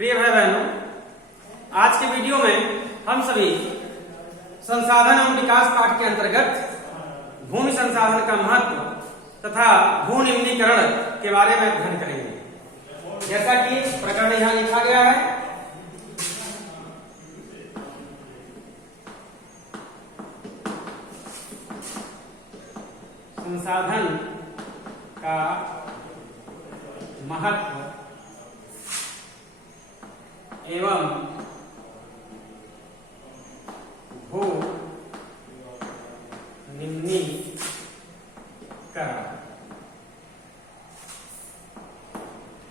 प्रिय भाई बहनों, आज के वीडियो में हम सभी संसाधन एवं विकास पाठ के अंतर्गत भूमि संसाधन का महत्व तथा भू निम्नीकरण के बारे में अध्ययन करेंगे। जैसा कि प्रकरण यहाँ लिखा गया है, संसाधन का महत्व एवं भू निम्नीकरण।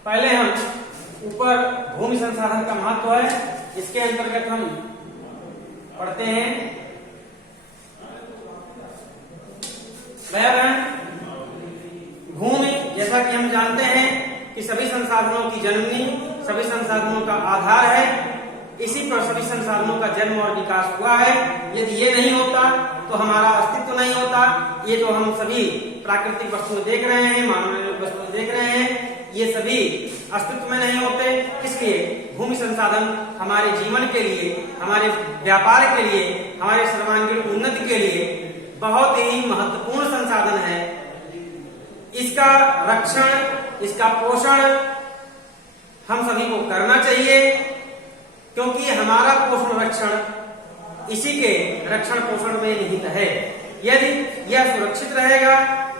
पहले हम ऊपर भूमि संसाधन का महत्व है, इसके अंतर्गत हम पढ़ते हैं। भूमि, जैसा कि हम जानते हैं कि सभी संसाधनों की जननी, सभी संसाधनों का आधार है। इसी पर सभी संसाधनों का जन्म और विकास हुआ है। यदि ये नहीं होता तो हमारा अस्तित्व नहीं होता। ये तो हम सभी प्राकृतिक वस्तुएं देख रहे हैं, मानव वस्तुएं देख रहे हैं, ये सभी अस्तित्व में नहीं होते। इसलिए भूमि संसाधन हमारे जीवन के लिए, हमारे व्यापार के लिए, हमारे सर्वांगीण उन्नति के लिए बहुत ही महत्वपूर्ण संसाधन है। इसका रक्षण, इसका पोषण हम सभी को करना चाहिए, क्योंकि हमारा पोषण रक्षण इसी के रक्षण पोषण में निहित है। यदि यह सुरक्षित रहेगा,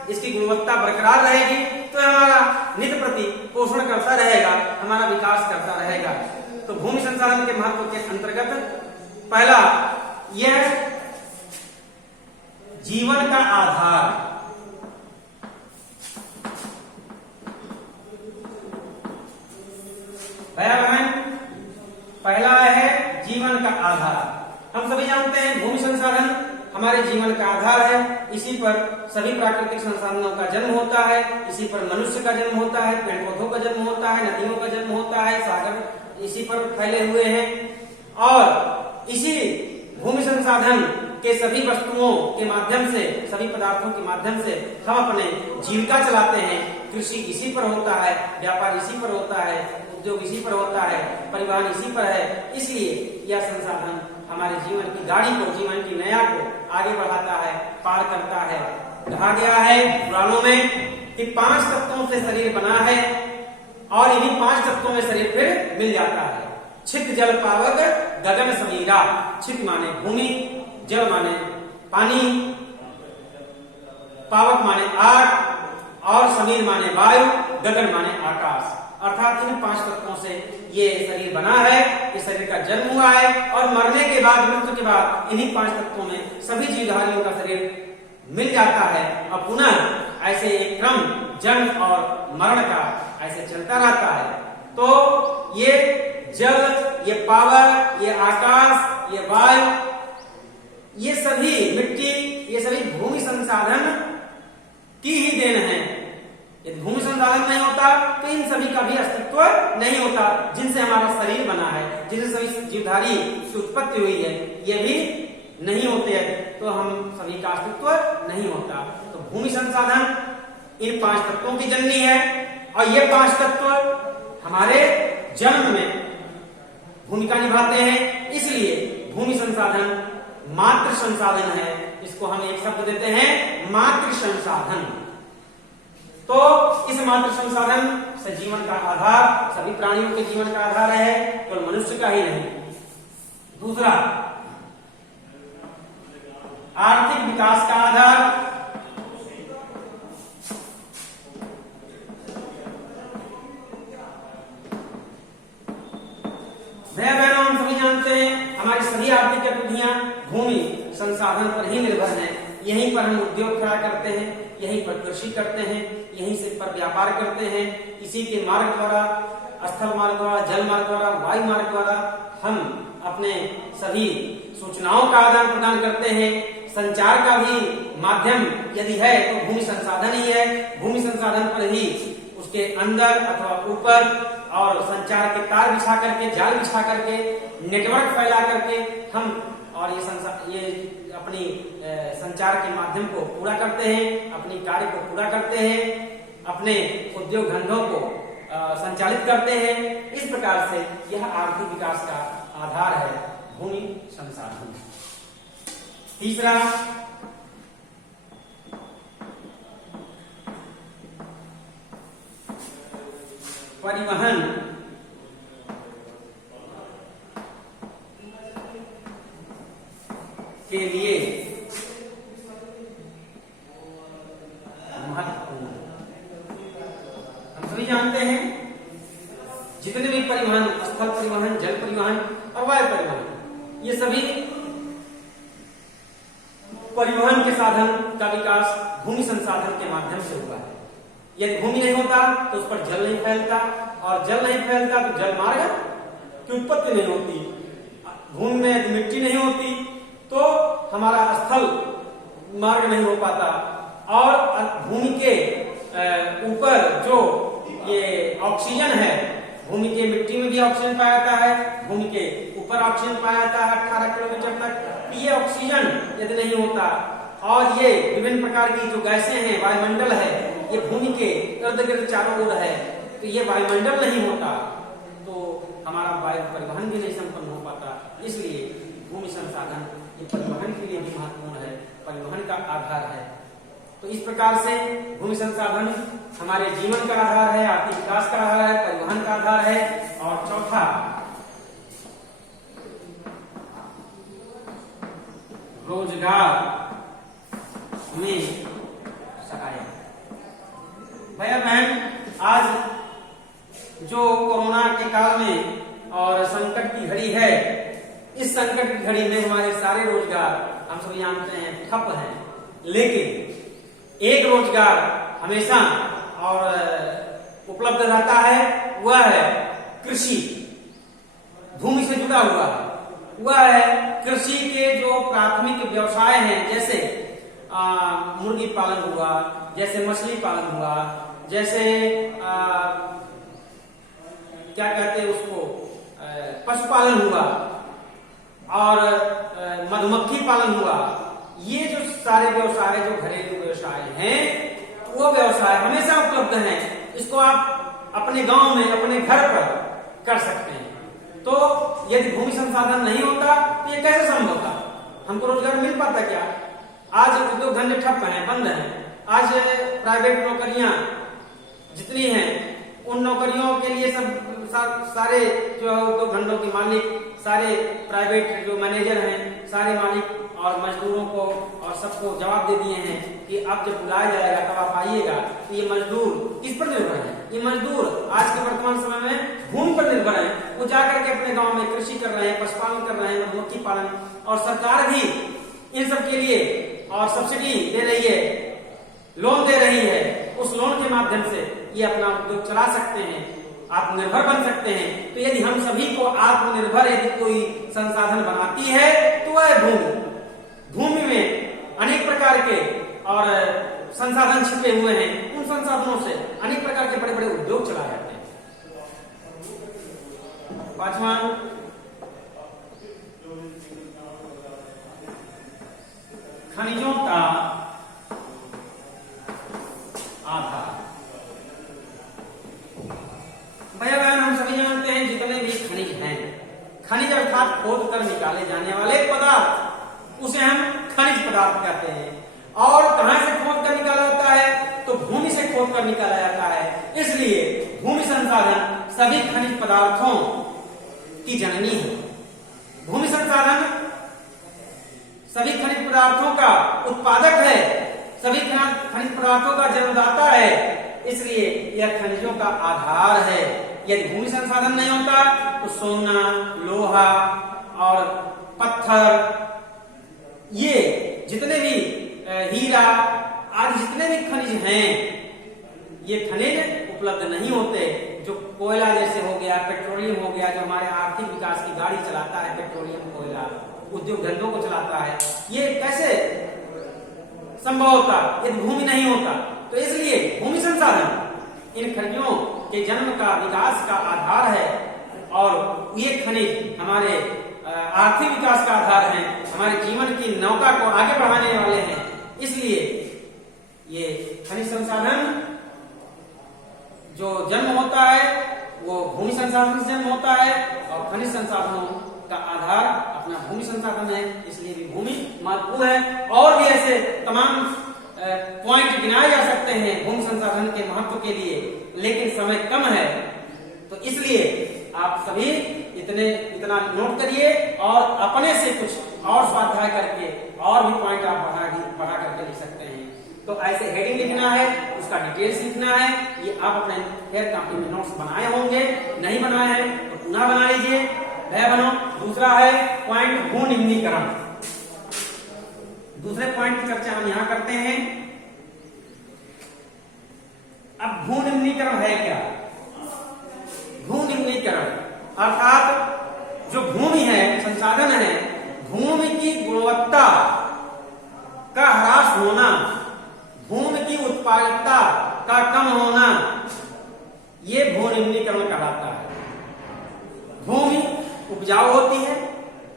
इसकी गुणवत्ता बरकरार रहेगी, तो हमारा नित्य प्रति पोषण करता रहेगा, हमारा विकास करता रहेगा। तो भूमि संसाधन के महत्व के अंतर्गत पहला, यह जीवन का आधार। पहला है जीवन का आधार। हम सभी जानते हैं भूमि संसाधन हमारे जीवन का आधार है। इसी पर सभी प्राकृतिक संसाधनों का जन्म होता है, इसी पर मनुष्य का जन्म होता है, पेड़ पौधों का जन्म होता है, नदियों का जन्म होता है, सागर इसी पर फैले हुए हैं। और इसी भूमि संसाधन के सभी वस्तुओं के माध्यम से, सभी पदार्थों के माध्यम से हम अपने जीविका चलाते हैं। कृषि इसी पर होता है, व्यापार इसी पर होता है, उद्योग इसी पर होता है, परिवहन इसी पर है। इसलिए यह संसाधन हमारे जीवन की गाड़ी को, जीवन की नया को आगे बढ़ाता है, पार करता है। कहा गया है पुराणों में कि 5 तत्वों से शरीर बना है और इन्हीं 5 तत्वों में शरीर फिर मिल जाता है। छित जल पावक गगन समीरा। छित माने भूमि, जल माने पानी, पावक माने आग और समीर माने वायु, गगन माने आकाश। अर्थात इन 5 तत्वों से ये शरीर बना है, इस शरीर का जन्म हुआ है और मरने के बाद, मृत्यु के बाद इन्हीं 5 तत्वों में सभी जीवधारियों का शरीर मिल जाता है और पुनः ऐसे एक क्रम जन्म और मरण का ऐसे चलता रहता है। तो ये जल, ये पावर, ये आकाश, ये वायु, ये सभी मिट्टी, ये सभी भूमि संसाधन की ही देन है। यदि भूमि संसाधन नहीं होता तो इन सभी का भी अस्तित्व नहीं होता, जिनसे हमारा शरीर बना है, जिनसे सभी जीवधारी की उत्पत्ति हुई है, ये भी नहीं होते हैं तो हम सभी का अस्तित्व नहीं होता। तो भूमि संसाधन इन 5 तत्वों की जननी है और ये 5 तत्व हमारे जन्म में भूमिका निभाते हैं। इसलिए भूमि संसाधन मातृ संसाधन है। इसको हम एक शब्द देते हैं, मातृ संसाधन। तो इस मातृ संसाधन से जीवन का आधार, सभी प्राणियों के जीवन का आधार है, केवल मनुष्य का ही नहीं। दूसरा, आर्थिक विकास का आधार। भाई बहनों, हम सभी जानते हैं हमारी सभी आर्थिक गतिविधियां भूमि संसाधन पर ही निर्भर है। यहीं पर हम उद्योग खड़ा करते हैं, यहीं पर कृषि करते हैं, यहीं से पर व्यापार करते हैं। इसी के मार्ग द्वारा, स्थल मार्ग द्वारा, जल मार्ग द्वारा, वायु मार्ग द्वारा हम अपने सभी सूचनाओं का आदान प्रदान करते हैं। संचार का भी माध्यम यदि है तो भूमि संसाधन ही है। भूमि संसाधन पर ही उसके अंदर अथवा ऊपर और संचार के तार बिछा करके, जाल बिछा करके, नेटवर्क फैला करके हम और ये अपनी संचार के माध्यम को पूरा करते हैं, अपनी कार्य को पूरा करते हैं, अपने उद्योग धंधों को संचालित करते हैं। इस प्रकार से यह आर्थिक विकास का आधार है भूमि संसाधन। तीसरा, परिवहन के लिए महत्वपूर्ण। हम सभी जानते हैं जितने भी परिवहन, स्थल परिवहन, जल परिवहन और वायु परिवहन, ये सभी परिवहन के साधन का विकास भूमि संसाधन के माध्यम से हुआ है। यदि भूमि नहीं होता तो उस पर जल नहीं फैलता, और जल नहीं फैलता तो जल मार्ग की उत्पत्ति नहीं होती। भूमि में यदि मिट्टी नहीं होती तो हमारा स्थल मार्ग नहीं हो पाता, और भूमि के ऊपर जो ये ऑक्सीजन है, भूमि के मिट्टी में भी ऑक्सीजन पाया जाता है, भूमि के ऊपर ऑक्सीजन पाया जाता है 18 किलोमीटर तक। ये ऑक्सीजन यदि नहीं होता, और ये विभिन्न प्रकार की जो गैसें हैं, वायुमंडल है, ये भूमि के इर्द गिर्द चारों ओर है, तो ये वायुमंडल नहीं होता तो हमारा वायु परिवहन भी नहीं संपन्न हो पाता। इसलिए भूमि संसाधन ये परिवहन के लिए भी महत्वपूर्ण है, परिवहन का आधार है। तो इस प्रकार से भूमि संसाधन हमारे जीवन का आधार है, आर्थिक विकास का आधार है, परिवहन का आधार है। और चौथा, रोजगार में सहायक। भैया बहन, आज जो कोरोना के काल में और संकट की घड़ी है, इस संकट की घड़ी में हमारे सारे रोजगार हम सभी जानते हैं ठप हैं, लेकिन एक रोजगार हमेशा और उपलब्ध रहता है, वह है कृषि। भूमि से जुड़ा हुआ वह है कृषि के जो प्राथमिक व्यवसाय हैं, जैसे मुर्गी पालन हुआ, जैसे मछली पालन हुआ, जैसे क्या कहते हैं उसको, पशुपालन हुआ, और मधुमक्खी पालन हुआ। ये जो सारे व्यवसाय, जो घरेलू व्यवसाय हैं, वो व्यवसाय हमेशा उपलब्ध हैं। इसको आप अपने गांव में, अपने घर पर कर सकते हैं। तो यदि भूमि संसाधन नहीं होता तो ये कैसे संभव था? हमको रोजगार मिल पाता क्या? आज उद्योग धंधे ठप हैं, बंद हैं। आज प्राइवेट नौकरियां जितनी हैं, उन नौकरियों के लिए सारे जो उद्योग धंधों के मालिक, सारे प्राइवेट जो मैनेजर हैं, सारे मालिक और मजदूरों को और सबको जवाब दे दिए हैं कि अब जब बुलाया जाएगा तब आप आइएगा। तो ये मजदूर किस पर निर्भर है? ये मजदूर आज के वर्तमान समय में भूमि पर निर्भर है। वो जाकर के अपने गांव में कृषि कर रहे हैं, पशुपालन कर रहे हैं, मधुमक्खी पालन, और सरकार भी इन सब के लिए और सब्सिडी दे रही है, लोन दे रही है। उस लोन के माध्यम से ये अपना उद्योग चला सकते हैं, आत्मनिर्भर बन सकते हैं। तो यदि हम सभी को आत्मनिर्भर यदि कोई संसाधन बनाती है तो वह भूमि। भूमि में अनेक प्रकार के और संसाधन छिपे हुए हैं, उन संसाधनों से अनेक प्रकार के बड़े बड़े उद्योग चलाए जाते हैं। पांचवा, खनिजों का आधार। भैया बहन, हम सभी जानते हैं जितने भी खनिज हैं, खनिज अर्थात खोद कर निकाले जाने वाले पदार्थ, उसे हम खनिज पदार्थ कहते हैं। और कहां से खोद कर निकाला जाता है? तो भूमि से खोद कर निकाला जाता है। इसलिए भूमि संसाधन सभी खनिज पदार्थों की जननी है। भूमि संसाधन सभी खनिज पदार्थों का उत्पादक है, सभी खनिज पदार्थों का जन्मदाता है। इसलिए यह खनिजों का आधार है। यदि भूमि संसाधन नहीं होता तो सोना, लोहा और पत्थर, ये जितने भी हीरा आदि जितने भी खनिज हैं, ये खनिज उपलब्ध नहीं होते। जो कोयला जैसे हो गया, पेट्रोलियम हो गया, जो हमारे आर्थिक विकास की गाड़ी चलाता है, पेट्रोलियम कोयला उद्योग धंधों को चलाता है, ये कैसे संभव होता यदि भूमि नहीं होता? तो इसलिए भूमि संसाधन इन खनिजों के जन्म का, विकास का आधार है, और ये खनिज हमारे आर्थिक विकास का आधार है, हमारे जीवन की नौका को आगे बढ़ाने वाले हैं। इसलिए ये खनिज संसाधन जो जन्म होता है वो भूमि संसाधन से जन्म होता है और खनिज संसाधनों का आधार अपना भूमि संसाधन है, इसलिए भी भूमि महत्वपूर्ण है। और भी ऐसे तमाम पॉइंट गिनाए जा सकते हैं भूमि संसाधन के महत्व के लिए, लेकिन समय कम है, तो इसलिए आप सभी इतना नोट करिए और अपने से कुछ और स्वाध्याय करके और भी पॉइंट आप बढ़ा करके लिख सकते हैं। तो ऐसे हेडिंग लिखना है, उसका डिटेल्स लिखना है, ये आप अपने फेयर कॉपी में नोट्स बनाए होंगे, नहीं बनाए हैं तो पुनः बना लीजिए, वह बनो। दूसरा है पॉइंट भू निम्नीकरण। दूसरे पॉइंट की चर्चा हम यहां करते हैं। अब भू निम्नीकरण है क्या? भू निम्नीकरण अर्थात जो भूमि है, संसाधन है, भूमि की गुणवत्ता का ह्रास होना, भूमि की उत्पादकता का कम होना, ये भू निम्नीकरण कहलाता है। भूमि उपजाऊ होती है,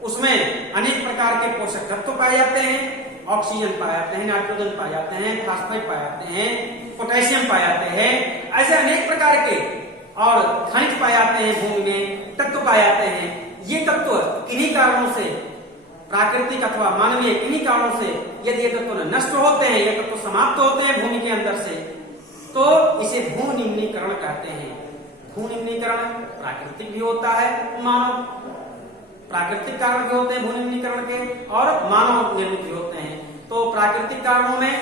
उसमें अनेक प्रकार के पोषक तत्व पाए जाते हैं, ऑक्सीजन पाए जाते हैं, नाइट्रोजन पाए जाते हैं, फास्फेट पाए जाते हैं, पोटेशियम पाए जाते हैं, ऐसे अनेक प्रकार के और खनिज पाए जाते हैं, भूमि में तत्व पाए जाते हैं। ये तत्व किन्हीं कारणों से, प्राकृतिक अथवा मानवीय किन्हीं कारणों से यदि ये तत्व नष्ट होते हैं, ये तत्व समाप्त होते हैं भूमि के अंदर से, तो इसे भू निम्नीकरण कहते हैं। भू निम्नीकरण प्राकृतिक भी होता है, मानव प्राकृतिक कारण भी होते हैं भू निम्नीकरण के, और मानव निर्मित भी होते हैं। तो प्राकृतिक कारणों में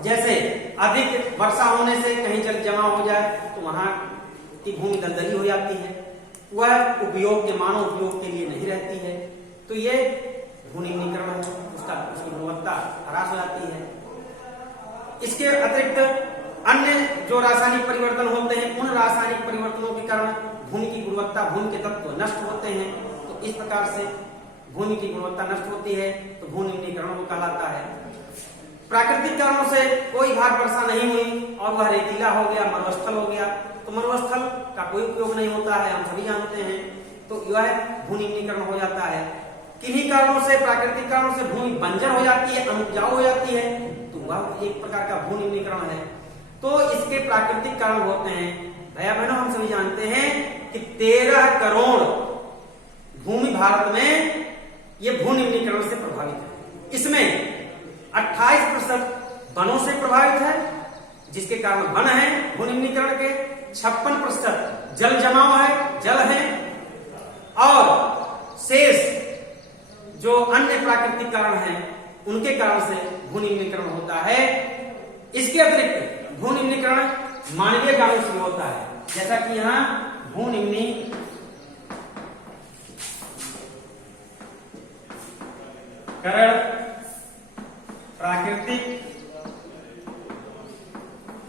जैसे अधिक वर्षा होने से कहीं जल जमा हो जाए तो वहां की भूमि दलदली हो जाती है, वह उपयोग के मानव उपयोग के लिए नहीं रहती है, तो ये भू निम्नीकरण है, उसकी गुणवत्ता ह्रास हो जाती है। इसके अतिरिक्त अन्य जो रासायनिक परिवर्तन होते हैं, उन रासायनिक परिवर्तनों के कारण भूमि की गुणवत्ता, भूमि के तत्व नष्ट होते हैं, तो इस प्रकार से भूमि की गुणवत्ता नष्ट होती है, तो भू निम्नीकरण को कहलाता है। प्राकृतिक कारणों से कोई भाग वर्षा नहीं हुई और वह रेतीला हो गया, मरुस्थल हो गया, तो मरुस्थल का कोई उपयोग नहीं होता है, हम सभी जानते हैं, तो यह भू निम्नीकरण हो जाता है। किन्हीं कारणों से, प्राकृतिक कारणों से भूमि बंजर हो जाती है, अनुपजाऊ हो जाती है, तो वह एक प्रकार का भू निम्नीकरण है। तो इसके प्राकृतिक कारण होते हैं, भैया बहनों हम सभी जानते हैं कि 13 करोड़ भूमि भारत में ये भू निम्नीकरण से प्रभावित है। इसमें 28% वनों से प्रभावित है, जिसके कारण वन है भू निम्नीकरण के, 56% जल जमाव है, जल है, और शेष जो अन्य प्राकृतिक कारण हैं उनके कारण से भू निम्नीकरण होता है। इसके अतिरिक्त भू निम्नीकरण मानवीय कारणों से होता है, जैसा कि यहां भू निम्नीकरण प्राकृतिक,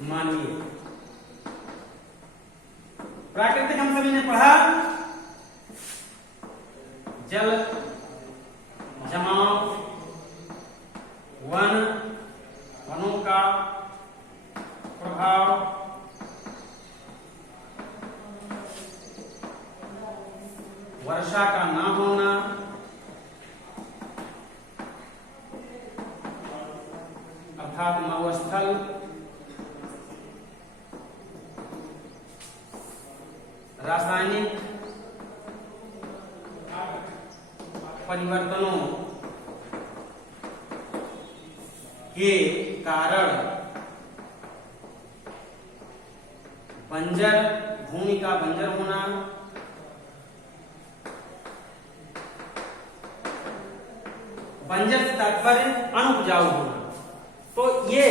मानवीय। प्राकृतिक हम सभी ने पढ़ा, जल जमाव, वनों का प्रभाव, वर्षा का ना होना, अर्थात मरुस्थल, रासायनिक परिवर्तनों के कारण बंजर भूमि का बंजर होना, बंजर से तात्पर्य अनुपजाऊ होना। तो ये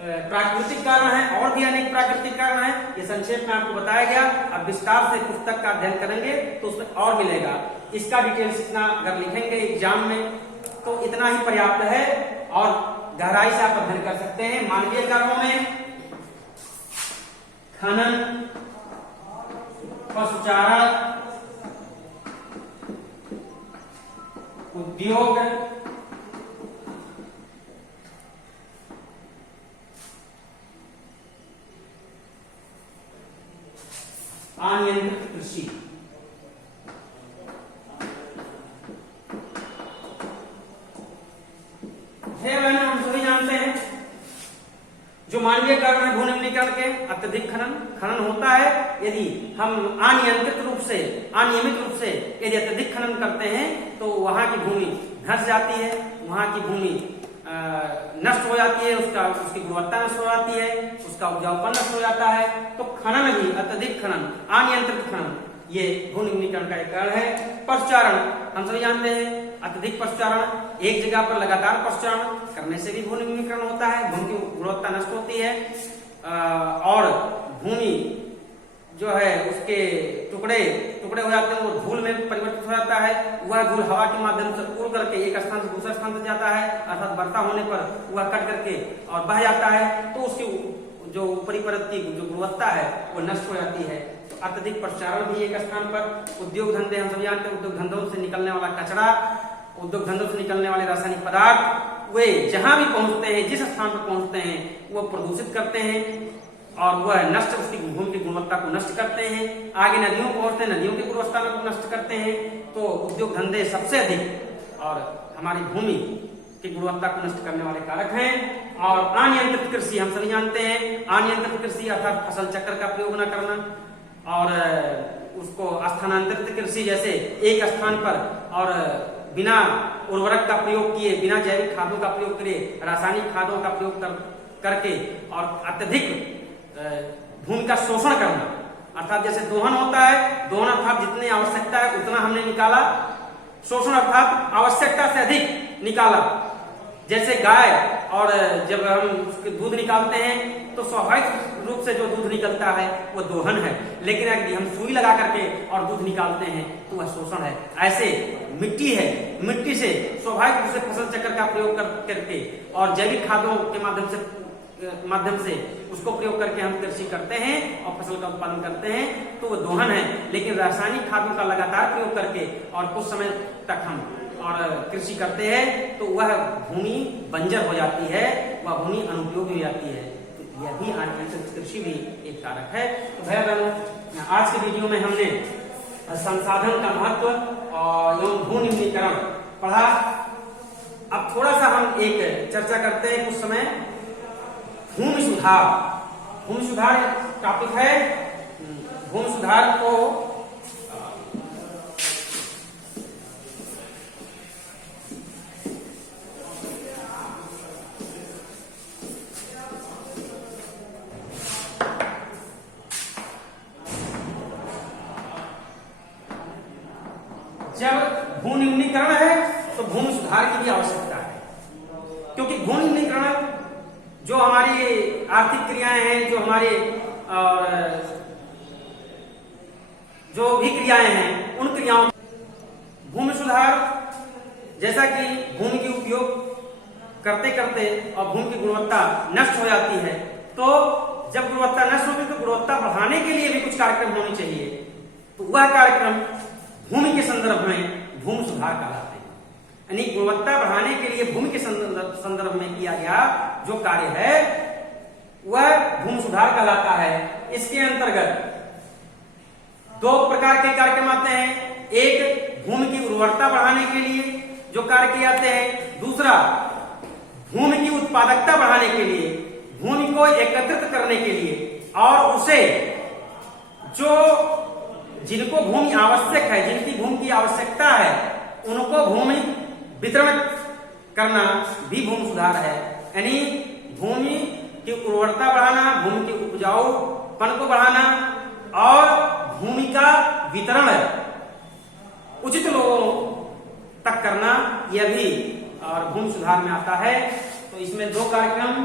प्राकृतिक कारण है, और भी अनेक प्राकृतिक कारण है, ये संक्षेप में आपको बताया गया। अब विस्तार से पुस्तक का अध्ययन करेंगे तो उसमें और मिलेगा। इसका डिटेल्स इतना अगर लिखेंगे एग्जाम में तो इतना ही पर्याप्त है, और गहराई से आप अध्ययन कर सकते हैं। मानवीय कारणों में खनन, पशुचारण, उद्योग, अनियंत्रित कृषि, हम सभी जानते हैं जो मानवीय कारण है भू निम्नीकरण के, खनन होता है। यदि हम अनियमित रूप से यदि अत्यधिक खनन करते हैं तो वहां की भूमि धंस जाती है, वहां की भूमि नष्ट हो जाती है, उसकी गुणवत्ता नष्ट हो जाती है, उसका उपजाऊपन नष्ट हो जाता है। तो खनन भी, अत्यधिक खनन, अनियंत्रित खनन, ये भू निम्नीकरण का एक कारण है। पशुचारण हम सभी जानते हैं, अत्यधिक पशुचारण, एक जगह पर लगातार पशुचारण करने से भी भू निम्नीकरण होता है, भूमि की गुणवत्ता नष्ट होती है और भूमि जो है उसके टुकड़े हो जाते हैं, वो धूल में परिवर्तित हो जाता है। वह धूल हवा के माध्यम से उड़ करके एक स्थान से दूसरे स्थान तक जाता है, अर्थात वर्षा होने पर वह कट करके और बह जाता है, तो उसकी जो ऊपरी परत की जो गुणवत्ता है वो नष्ट हो जाती है। तो अत्यधिक पशुचारण भी एक स्थान पर। उद्योग धंधे हम सब जानते हैं, उद्योग धंधों से निकलने वाला कचरा, उद्योग धंधों से निकलने वाले रासायनिक पदार्थ, वे जहां भी पहुंचते हैं, जिस स्थान पर पहुंचते हैं, वो प्रदूषित करते हैं और वह नष्ट, उसकी भूमि की गुणवत्ता को नष्ट करते हैं। आगे नदियों पहुंचते हैं, नदियों की गुणवत्ता को नष्ट करते हैं। तो उद्योग धंधे सबसे अधिक और हमारी भूमि की गुणवत्ता को नष्ट करने वाले कारक हैं। और अनियंत्रित कृषि हम सभी जानते हैं, अनियंत्रित कृषि अर्थात फसल चक्र का प्रयोग न करना और उसको स्थानांतरित कृषि, जैसे एक स्थान पर और बिना उर्वरक का प्रयोग किए, बिना जैविक खादों का प्रयोग किए, रासायनिक खादों का प्रयोग करके और अत्यधिक भूमि का शोषण करना, अर्थात जैसे दोहन होता है, दोहन अर्थात जितनी आवश्यकता है उतना हमने निकाला, शोषण अर्थात आवश्यकता से अधिक निकाला। जैसे गाय, और जब हम उसके दूध निकालते हैं तो स्वाभाविक रूप से जो दूध निकलता है वो दोहन है, लेकिन यदि हम सुई लगा करके और दूध निकालते हैं तो वह शोषण है। ऐसे मिट्टी है, मिट्टी से स्वाभाविक रूप से फसल चक्र का प्रयोग करके और जैविक खादों के माध्यम से उसको प्रयोग करके हम कृषि करते हैं और फसल का उत्पादन करते हैं, तो वो दोहन है। लेकिन रासायनिक खादों का लगातार प्रयोग करके और कुछ समय तक हम और कृषि करते हैं तो वह भूमि बंजर हो जाती है, वह भूमि अनुपयोगी हो जाती है। तो यह भी अनियंत्रित कृषि भी एक कारक है। तो भाई बहनों, आज के वीडियो में हमने संसाधन का महत्व और एवं भू निम्नीकरण पढ़ा। अब थोड़ा सा हम एक चर्चा करते हैं कुछ समय भूमि सुधार। भूमि सुधार टॉपिक है। भूमि सुधार को जब भू निम्नीकरण है तो भूमि सुधार की भी आवश्यकता है, क्योंकि भू निम्नीकरण जो हमारी आर्थिक क्रियाएं हैं, जो हमारे जो भी क्रियाएं हैं, उन क्रियाओं, भूमि सुधार जैसा कि भूमि के उपयोग करते करते और भूमि की गुणवत्ता नष्ट हो जाती है, तो जब गुणवत्ता नष्ट होती है तो गुणवत्ता बढ़ाने के लिए भी कुछ कार्यक्रम होने चाहिए। तो वह कार्यक्रम भूमि के संदर्भ में भूमि सुधार कहलाते हैं। यानी गुणवत्ता बढ़ाने के लिए भूमि के संदर्भ में किया गया जो कार्य है वह भूमि सुधार कहलाता है। इसके अंतर्गत दो प्रकार के कार्यक्रम आते हैं। एक भूमि की उर्वरता बढ़ाने के लिए जो कार्य किए जाते हैं, दूसरा भूमि की उत्पादकता बढ़ाने के लिए, भूमि को एकत्रित करने के लिए और उसे जिनको भूमि आवश्यक है, जिनकी भूमि की आवश्यकता है, उनको भूमि वितरण करना भी भूमि सुधार है। यानी भूमि की उर्वरता बढ़ाना, भूमि के उपजाऊपन को बढ़ाना और भूमि का वितरण उचित लोगों तक करना, यह भी और भूमि सुधार में आता है। तो इसमें दो कार्यक्रम,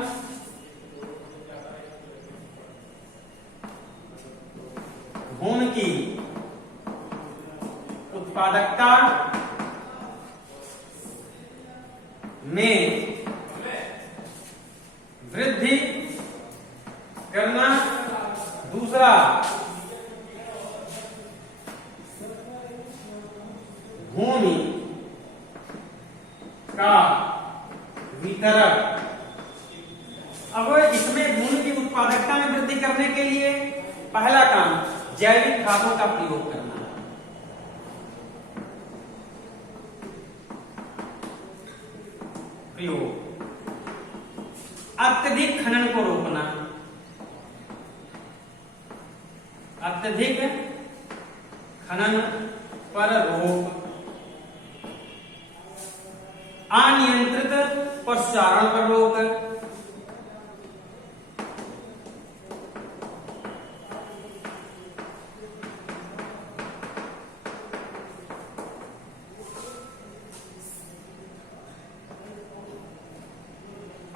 भूमि की उत्पादकता में वृद्धि करना, दूसरा भूमि का वितरण। अब इसमें भूमि की उत्पादकता में वृद्धि करने के लिए पहला काम जैविक खादों का प्रयोग करना। अत्यधिक खनन को रोकना, अत्यधिक खनन पर रोक, अनियंत्रित पशुचारण पर रोक,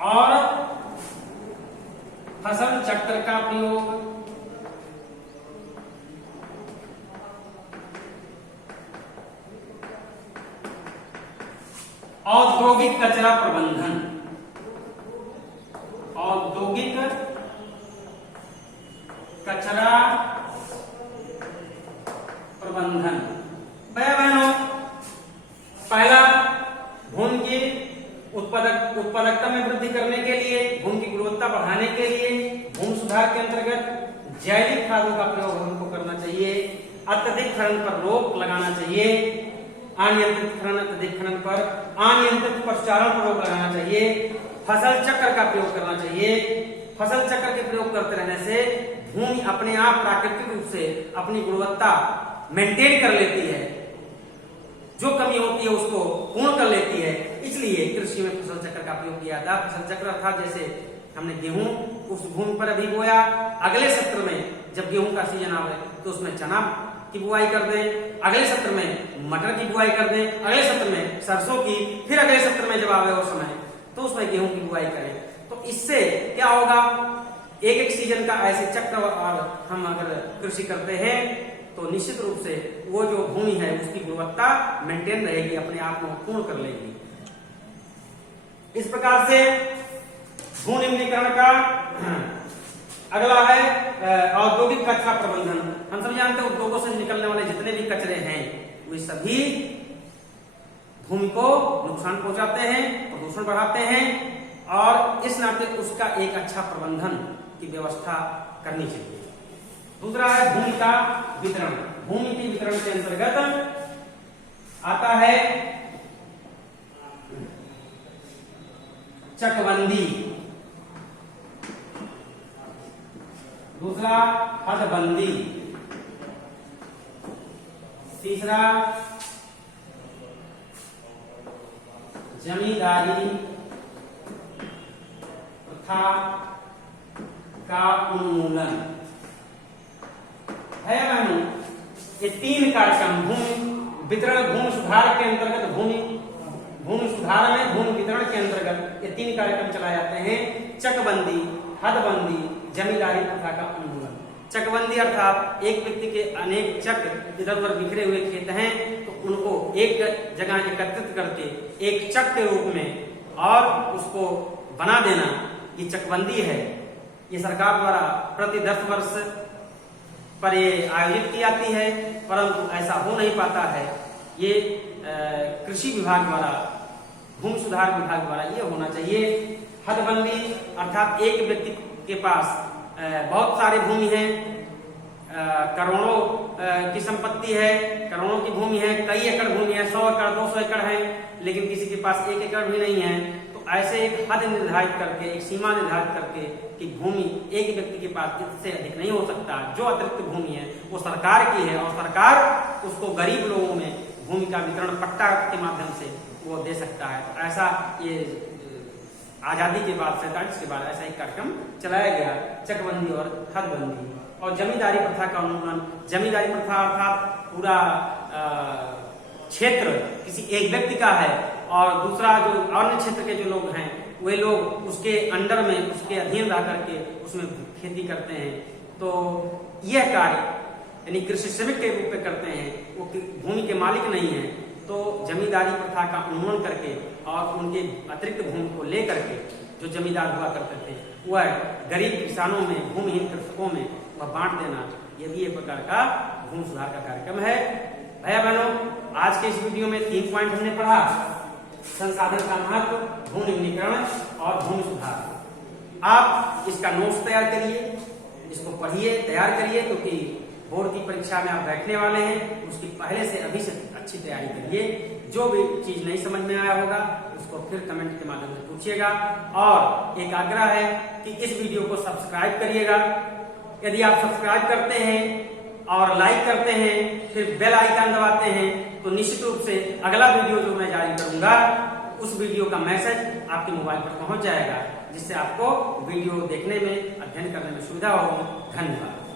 और फसल चक्र का प्रयोग, औद्योगिक कचरा प्रबंधन, औद्योगिक कचरा प्रबंधन। भाई बहनों, पहला भूमि की उत्पादकता में वृद्धि करने के लिए, भूमि की गुणवत्ता बढ़ाने के लिए भूमि सुधार के अंतर्गत जैविक खादों का प्रयोग हमको करना चाहिए। अत्यधिक खनन पर रोक लगाना चाहिए। अनियंत्रित खनन, अत्यधिक खनन पर, अनियंत्रित पशुचारण पर रोक लगाना चाहिए। फसल चक्र का प्रयोग करना चाहिए। फसल चक्र के प्रयोग करते रहने से भूमि अपने आप प्राकृतिक रूप से अपनी गुणवत्ता मेंटेन कर लेती है, जो कमी होती है उसको पूर्ण कर लेती है। इसलिए कृषि में फसल चक्र का प्रयोग किया था। फसल चक्र अर्थात जैसे हमने गेहूं उस भूमि पर अभी बोया, अगले सत्र में जब गेहूं का सीजन आवे तो उसमें चना की बुआई कर दें, अगले सत्र में मटर की बुआई कर दें, अगले सत्र में सरसों की, फिर अगले सत्र में जब आवे उस समय तो उसमें गेहूं की बुआई करें। तो इससे क्या होगा, एक एक सीजन का ऐसे चक्र और हम अगर कृषि करते हैं तो निश्चित रूप से वो जो भूमि है उसकी गुणवत्ता मेंटेन रहेगी, अपने आप को पूर्ण कर लेगी। इस प्रकार से भू निम्नीकरण का अगला है औद्योगिक कचरा प्रबंधन। हम सब जानते हैं उद्योगों से निकलने वाले जितने भी कचरे हैं वे सभी भूमि को नुकसान पहुंचाते हैं, प्रदूषण बढ़ाते हैं, और इस नाते उसका एक अच्छा प्रबंधन की व्यवस्था करनी चाहिए। दूसरा है भूमि का वितरण। भूमि के वितरण के अंतर्गत आता है चकबंदी, दूसरा हदबंदी, तीसरा जमींदारी प्रथा का उन्मूलन है। बहनों, ये तीन कार्यक्रम भूमि वितरण, भूमि सुधार के अंतर्गत, भूमि सुधार में भूमि वितरण के अंतर्गत ये तीन कार्यक्रम चलाए जाते हैं। चकबंदी, हदबंदी, जमींदारी प्रथा का उन्मूलन। चकबंदी अर्थात एक व्यक्ति के अनेक चक इधर उधर बिखरे हुए खेत हैं तो उनको एक जगह एकत्रित करके एक चक के रूप में और उसको बना देना, ये चकबंदी है। ये सरकार द्वारा प्रति 10 वर्ष पर ये आयोजित की जाती है, परंतु ऐसा हो नहीं पाता है। ये कृषि विभाग द्वारा, भूमि सुधार विभाग द्वारा ये होना चाहिए। हदबंदी अर्थात एक व्यक्ति के पास बहुत सारी भूमि है, करोड़ों की संपत्ति है, करोड़ों की भूमि है, कई एकड़ भूमि है, 100 एकड़ 200 एकड़ है, लेकिन किसी के पास 1 एकड़ भी नहीं है। तो ऐसे एक हद निर्धारित करके, एक सीमा निर्धारित करके कि भूमि एक व्यक्ति के पास इससे अधिक नहीं हो सकता, जो अतिरिक्त भूमि है वो सरकार की है और सरकार उसको गरीब लोगों में भूमि का वितरण पट्टा के माध्यम से वो दे सकता है। तो ऐसा ये आजादी के बाद 47 के बाद ऐसा एक कार्यक्रम चलाया गया, चकबंदी और हदबंदी। और जमींदारी प्रथा का उन्मूलन। जमींदारी प्रथा अर्थात पूरा क्षेत्र किसी एक व्यक्ति का है और दूसरा जो अन्य क्षेत्र के जो लोग हैं वे लोग उसके अंडर में, उसके अधीन रह करके उसमें खेती करते हैं। तो यह कार्य यानी कृषि श्रमिक के रूप में करते हैं, वो भूमि के मालिक नहीं है। तो जमींदारी प्रथा का उन्मूलन करके और उनके अतिरिक्त भूमि को लेकर के जो जमींदार हुआ करते थे वह गरीब किसानों में, भूमिहीन कृषकों में वह बांट देना, यह भी एक प्रकार का भूमि सुधार का कार्यक्रम है। भैया बहनों, आज के इस वीडियो में 3 पॉइंट हमने पढ़ा। संसाधन का महत्व, भू निम्नीकरण और भूमि सुधार। आप इसका नोट्स तैयार करिए, इसको पढ़िए, तैयार करिए, क्योंकि बोर्ड की परीक्षा में आप बैठने वाले हैं। उसकी पहले से अभी से अच्छी तैयारी करिए। जो भी चीज नहीं समझ में आया होगा उसको फिर कमेंट के माध्यम से पूछिएगा। और एक आग्रह है कि इस वीडियो को सब्सक्राइब करिएगा। यदि आप सब्सक्राइब करते हैं और लाइक करते हैं, फिर बेल आइकन दबाते हैं, तो निश्चित रूप से अगला वीडियो जो मैं जारी करूंगा उस वीडियो का मैसेज आपके मोबाइल पर पहुंच जाएगा, जिससे आपको वीडियो देखने में, अध्ययन करने में सुविधा होगी। धन्यवाद।